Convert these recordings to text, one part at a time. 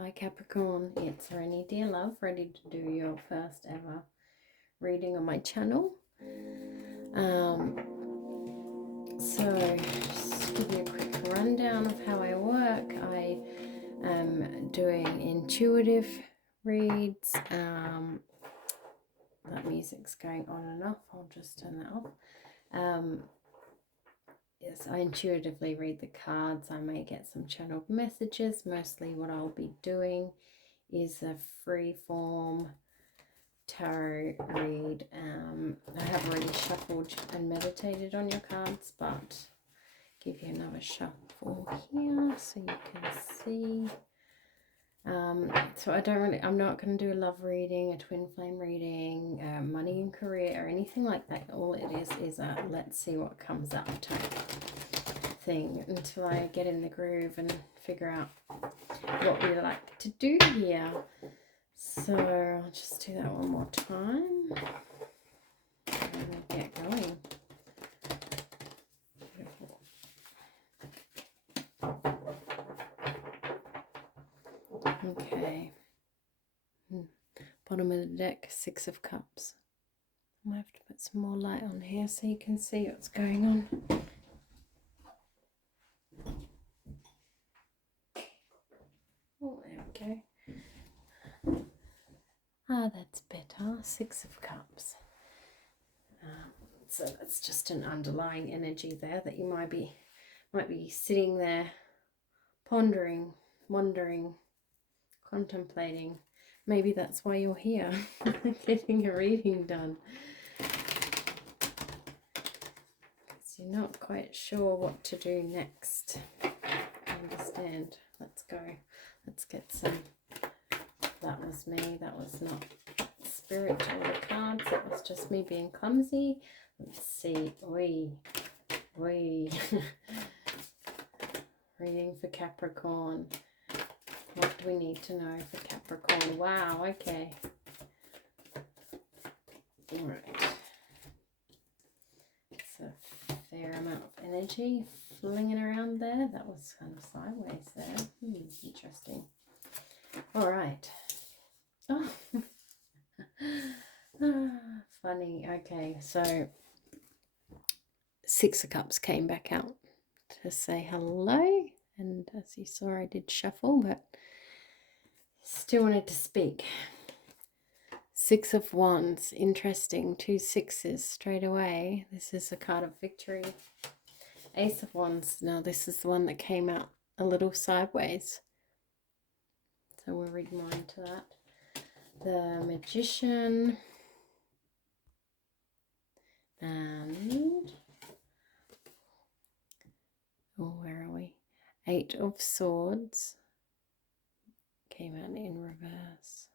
Hi Capricorn, it's RaineyDearlove, ready to do your first ever reading on my channel. So just give you a quick rundown of how I work. I am doing intuitive reads. That music's going on and off. I'll just turn that off. Yes, I intuitively read the cards. I may get some channeled messages. Mostly what I'll be doing is a free form tarot read. I have already shuffled and meditated on your cards, but give you another shuffle here so you can see. So I'm not going to do a love reading, a twin flame reading, money and career, or anything like that. All it is a let's see what comes up type thing until I get in the groove and figure out what we like to do here. So I'll just do that one more time and get going. Okay. Bottom of the deck, 6 of Cups. I might have to put some more light on here so you can see what's going on. Oh, there we go. Ah, that's better. 6 of Cups. So that's just an underlying energy there that you might be sitting there pondering, wondering, contemplating. Maybe that's why you're here, getting a reading done. Because you're not quite sure what to do next. I understand. Let's go. Let's get some. That was me. That was not spirit or the cards. That was just me being clumsy. Let's see. Reading for Capricorn. What do we need to know for Capricorn? Wow, okay. Alright. It's a fair amount of energy flinging around there. That was kind of sideways there. Interesting. Alright. Oh. Funny. Okay, so 6 of Cups came back out to say hello. And as you saw, I did shuffle, but still wanted to speak. 6 of Wands, interesting. 2 sixes straight away. This is a card of victory. Ace of Wands. Now this is the one that came out a little sideways. So we'll read more into that. The Magician. And... oh, where are we? 8 of Swords. Came out in reverse.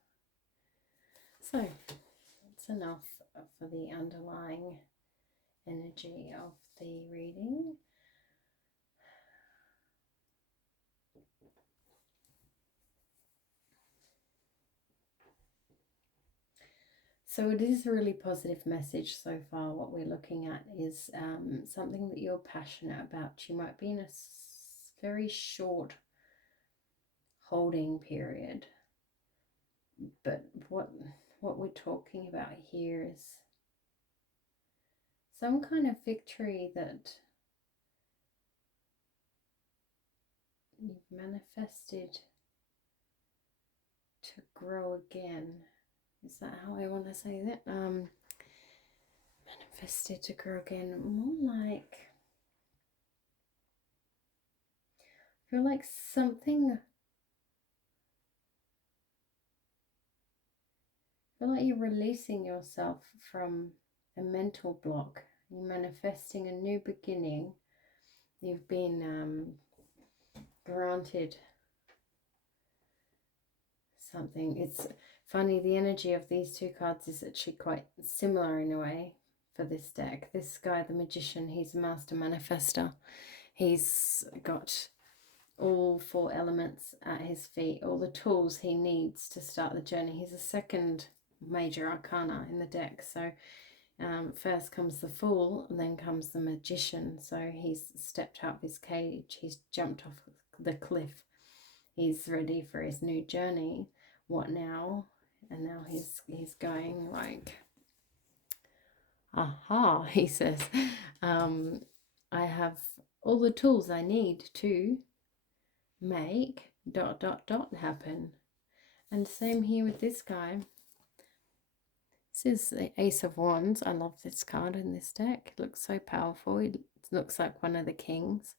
So that's enough for the underlying energy of the reading. So it is a really positive message so far. What we're looking at is something that you're passionate about. You might be in a very short holding period, but what we're talking about here is some kind of victory that you've manifested to grow again. Is that how I want to say that? Manifested to grow again. More like, I feel like something. I feel like you're releasing yourself from a mental block. You're manifesting a new beginning. You've been granted something. It's funny, the energy of these 2 cards is actually quite similar in a way for this deck. This guy, the Magician, he's a master manifester. He's got all 4 elements at his feet, all the tools he needs to start the journey. He's the second major arcana in the deck. So first comes the Fool, and then comes the Magician. So he's stepped out of his cage, he's jumped off the cliff, he's ready for his new journey. What now? And now he's going like, aha, he says, I have all the tools I need to make ... happen. And same here with this guy. This is the Ace of Wands. I love this card in this deck. It looks so powerful. It looks like one of the kings.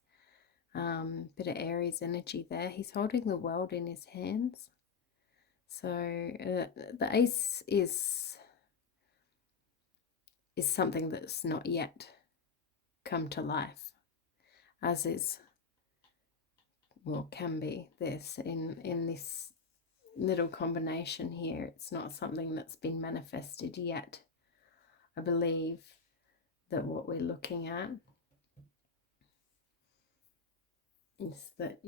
Bit of Aries energy there. He's holding the world in his hands. So the Ace is something that's not yet come to life, as is, well, can be this in this little combination here. It's not something that's been manifested yet. I believe that what we're looking at is that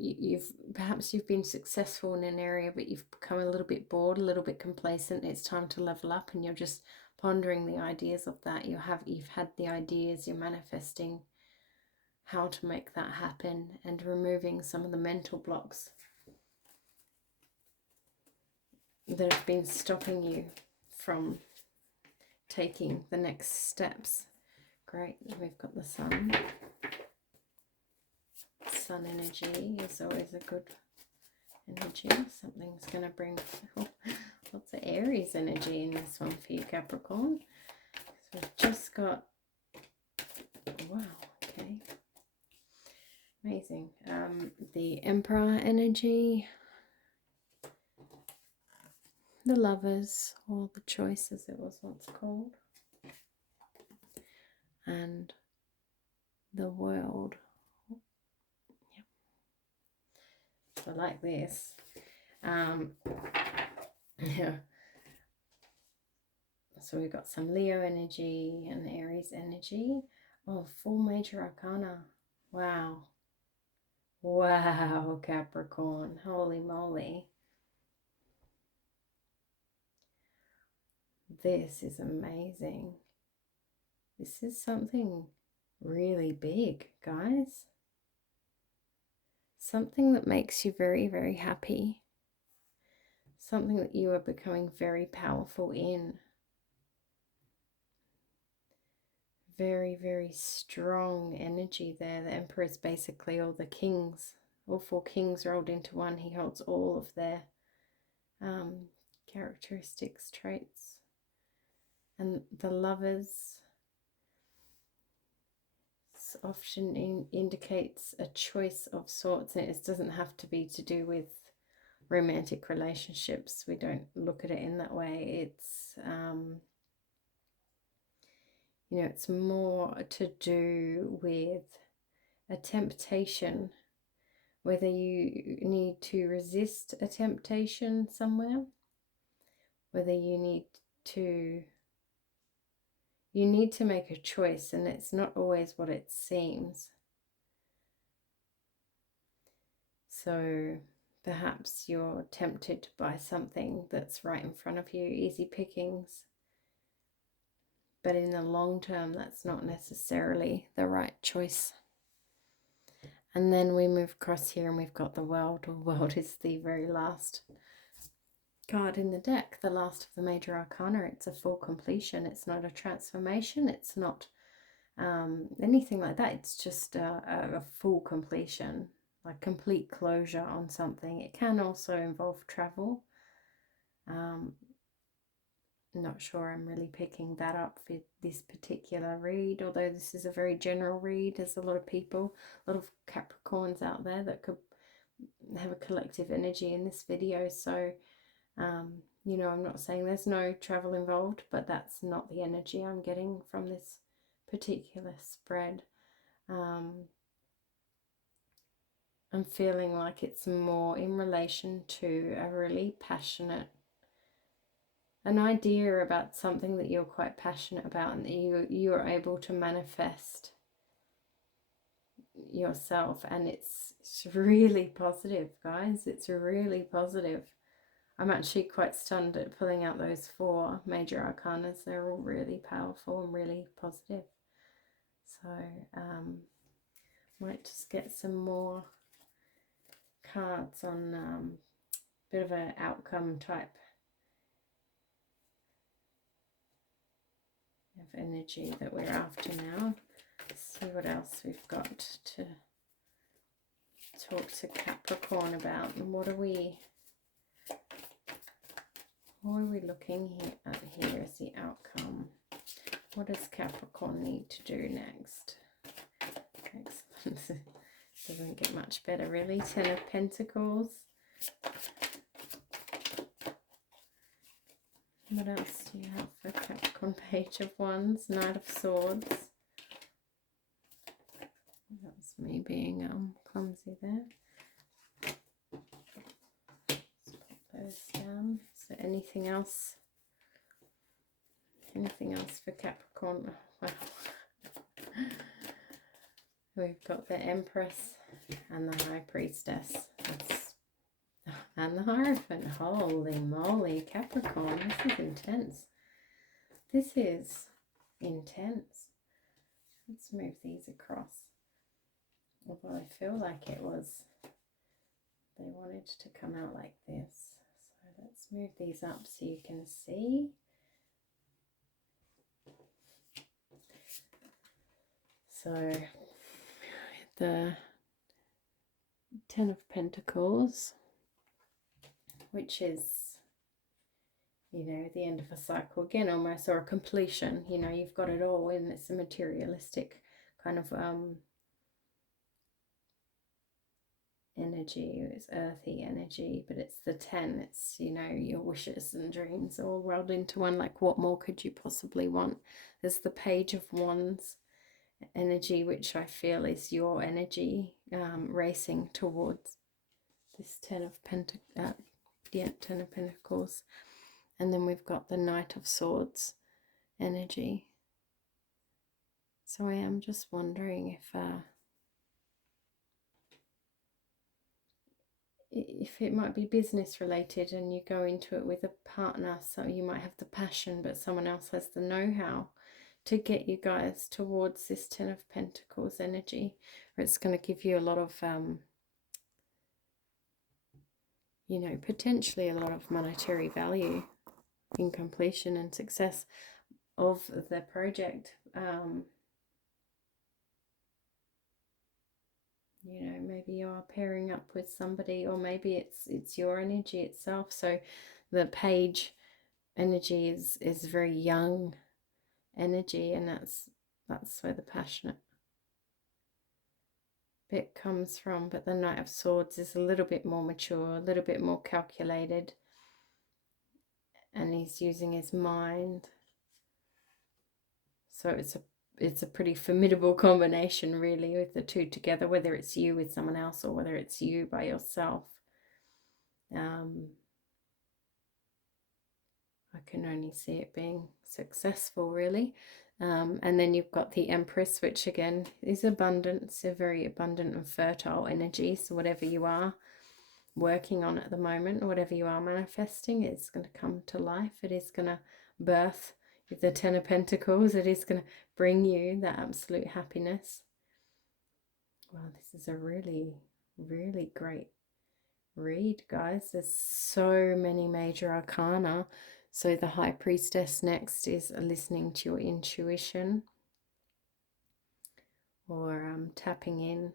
perhaps you've been successful in an area, but you've become a little bit bored, a little bit complacent. It's time to level up, and you're just pondering the ideas of that. You've had the ideas, you're manifesting how to make that happen and removing some of the mental blocks that have been stopping you from taking the next steps. Great, we've got the sun. Sun energy is always a good energy. Something's going to bring lots of Aries energy in this one for you, Capricorn. So we've just got, wow, okay, amazing. The Emperor energy, the Lovers, or the Choice as it was once called, and the World. I like this. Yeah. So we've got some Leo energy and Aries energy. Oh, 4 major arcana. Wow. Wow, Capricorn. Holy moly. This is amazing. This is something really big, guys. Something that makes you very, very happy. Something that you are becoming very powerful in. Very, very strong energy there. The Emperor is basically all the kings, all 4 kings rolled into one. He holds all of their characteristics, traits. And the Lovers often indicates a choice of sorts, and it doesn't have to be to do with romantic relationships. We don't look at it in that way. It's you know, it's more to do with a temptation, whether you need to resist a temptation somewhere, whether you need to make a choice, and it's not always what it seems. So perhaps you're tempted by something that's right in front of you, easy pickings, but in the long term that's not necessarily the right choice. And then we move across here and we've got the World. The World is the very last card in the deck, the last of the major arcana. It's a full completion. It's not a transformation. It's not anything like that. It's just a full completion, like complete closure on something. It can also involve travel. Not sure I'm really picking that up for this particular read, although this is a very general read. There's a lot of people, a lot of Capricorns out there that could have a collective energy in this video. So you know, I'm not saying there's no travel involved, but that's not the energy I'm getting from this particular spread. I'm feeling like it's more in relation to a really passionate, an idea about something that you're quite passionate about, and that you're able to manifest yourself. And it's really positive, guys. It's really positive. I'm actually quite stunned at pulling out those 4 major arcanas. They're all really powerful and really positive. So might just get some more cards on bit of an outcome type of energy that we're after now. Let's see what else we've got to talk to Capricorn about. And what are we looking at here as the outcome? What does Capricorn need to do next? Excellent. Doesn't get much better, really. Ten of Pentacles. What else do you have for Capricorn? Page of Wands, Knight of Swords. That was me being clumsy there. Let's put those down. So anything else? Anything else for Capricorn? Wow. We've got the Empress and the High Priestess. And the Hierophant. Holy moly, Capricorn, this is intense. This is intense. Let's move these across. Although I feel like it was, they wanted to come out like this. So let's move these up so you can see. So the Ten of Pentacles, which is, you know, the end of a cycle again almost, or a completion. You know, you've got it all, and it's a materialistic kind of energy. It's earthy energy, but it's the 10. It's, you know, your wishes and dreams all rolled into one. Like, what more could you possibly want? There's the Page of Wands energy, which I feel is your energy racing towards this Ten of Pentacles. And then we've got the Knight of Swords energy. So I am just wondering if it might be business related and you go into it with a partner, so you might have the passion, but someone else has the know-how to get you guys towards this Ten of Pentacles energy, or it's going to give you a lot of you know, potentially a lot of monetary value in completion and success of the project. You know, maybe you are pairing up with somebody, or maybe it's your energy itself. So the Page energy is very young energy, and that's where the passionate bit comes from. But the Knight of Swords is a little bit more mature, a little bit more calculated, and he's using his mind. So it's a pretty formidable combination, really, with the two together, whether it's you with someone else or whether it's you by yourself. I can only see it being successful, really. And then you've got the Empress, which again is abundance, a very abundant and fertile energy. So whatever you are working on at the moment, whatever you are manifesting, it's going to come to life. It is going to birth. With the Ten of Pentacles, it is going to bring you that absolute happiness. Wow, this is a really, really great read, guys. There's so many major arcana. So the High Priestess next is listening to your intuition, or tapping in.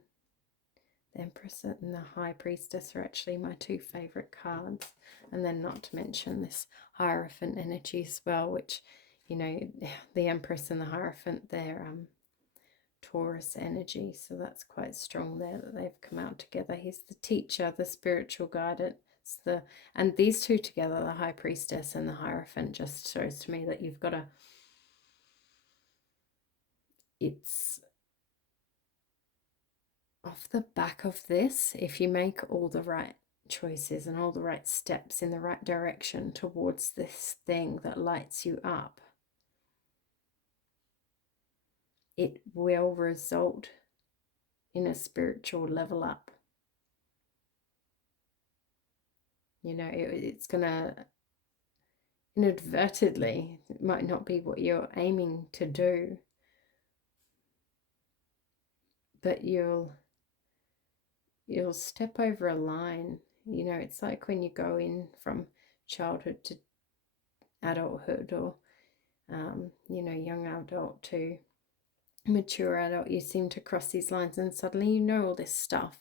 The Empress and the High Priestess are actually my two favorite cards. And then not to mention this Hierophant energy as well, which, you know, the Empress and the Hierophant, they're Taurus energy. So that's quite strong there that they've come out together. He's the teacher, the spiritual guidance. And these two together, the High Priestess and the Hierophant, just shows to me that you've got to, it's off the back of this, if you make all the right choices and all the right steps in the right direction towards this thing that lights you up, it will result in a spiritual level up. You know, it's gonna, inadvertently, it might not be what you're aiming to do, but you'll you'll step over a line. You know, it's like when you go in from childhood to adulthood, or you know, young adult to mature adult, you seem to cross these lines and suddenly you know all this stuff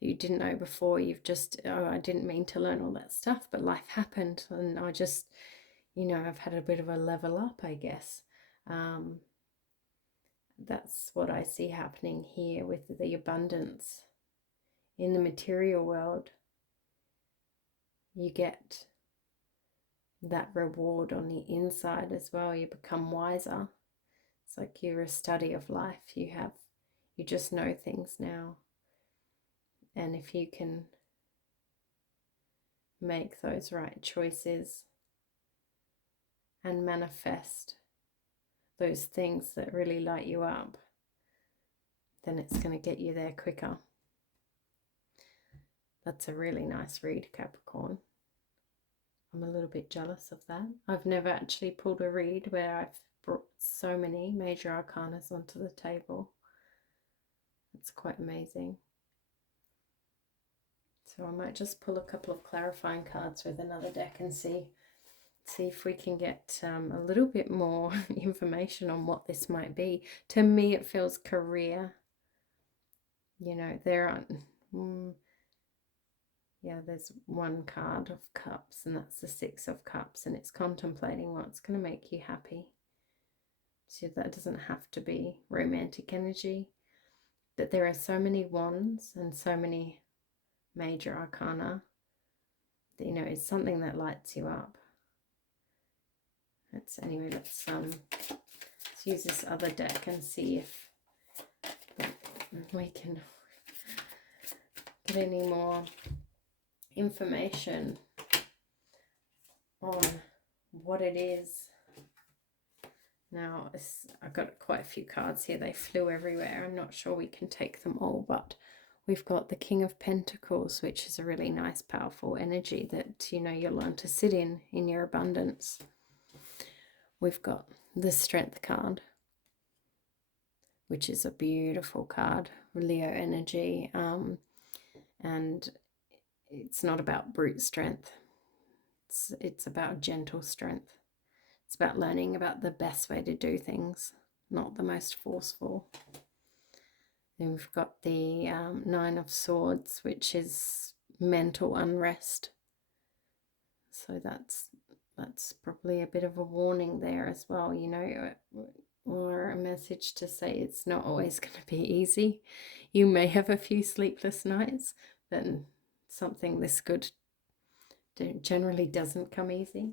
that you didn't know before. You've just, oh, I didn't mean to learn all that stuff, but life happened, and I just, you know, I've had a bit of a level up, I guess. That's what I see happening here with the abundance in the material world. You get that reward on the inside as well. You become wiser. It's like you're a study of life. You just know things now. And if you can make those right choices and manifest those things that really light you up, then it's going to get you there quicker. That's a really nice read, Capricorn. I'm a little bit jealous of that. I've never actually pulled a read where I've brought so many major arcanas onto the table. It's quite amazing. So I might just pull a couple of clarifying cards with another deck and see if we can get a little bit more information on what this might be. To me, it feels career. You know, there aren't... yeah, there's one card of cups, and that's the Six of Cups, and it's contemplating what's going to make you happy. So that doesn't have to be romantic energy. That there are so many wands and so many major arcana that, you know, it's something that lights you up. Anyway, let's use this other deck and see if we can get any more information on what it is. Now, I've got quite a few cards here. They flew everywhere. I'm not sure we can take them all, but we've got the King of Pentacles, which is a really nice, powerful energy that, you know, you'll learn to sit in your abundance. We've got the Strength card, which is a beautiful card, Leo energy, and it's not about brute strength. It's about gentle strength. It's about learning about the best way to do things, not the most forceful. Then we've got the Nine of Swords, which is mental unrest. So that's probably a bit of a warning there as well, you know, or a message to say it's not always going to be easy. You may have a few sleepless nights, but something this good generally doesn't come easy.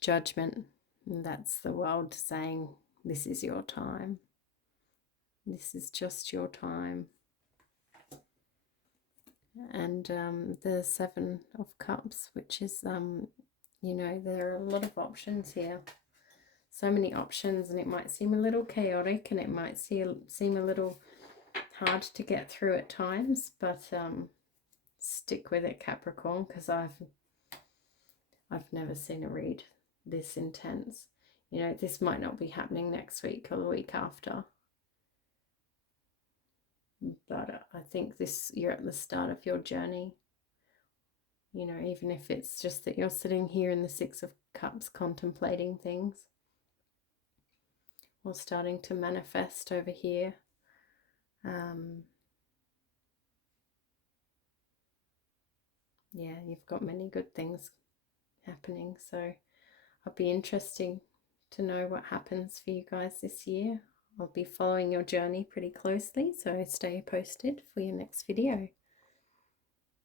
Judgment, that's the world saying this is your time. This is just your time. And the Seven of Cups, which is, you know, there are a lot of options here. So many options, and it might seem a little chaotic, and it might seem a little hard to get through at times, but stick with it, Capricorn, because I've never seen a read this intense. You know, this might not be happening next week or the week after, but I think you're at the start of your journey. You know, even if it's just that you're sitting here in the Six of Cups contemplating things, or starting to manifest over here. Yeah, you've got many good things happening, so I'll be interesting to know what happens for you guys this year. I'll be following your journey pretty closely, so stay posted for your next video.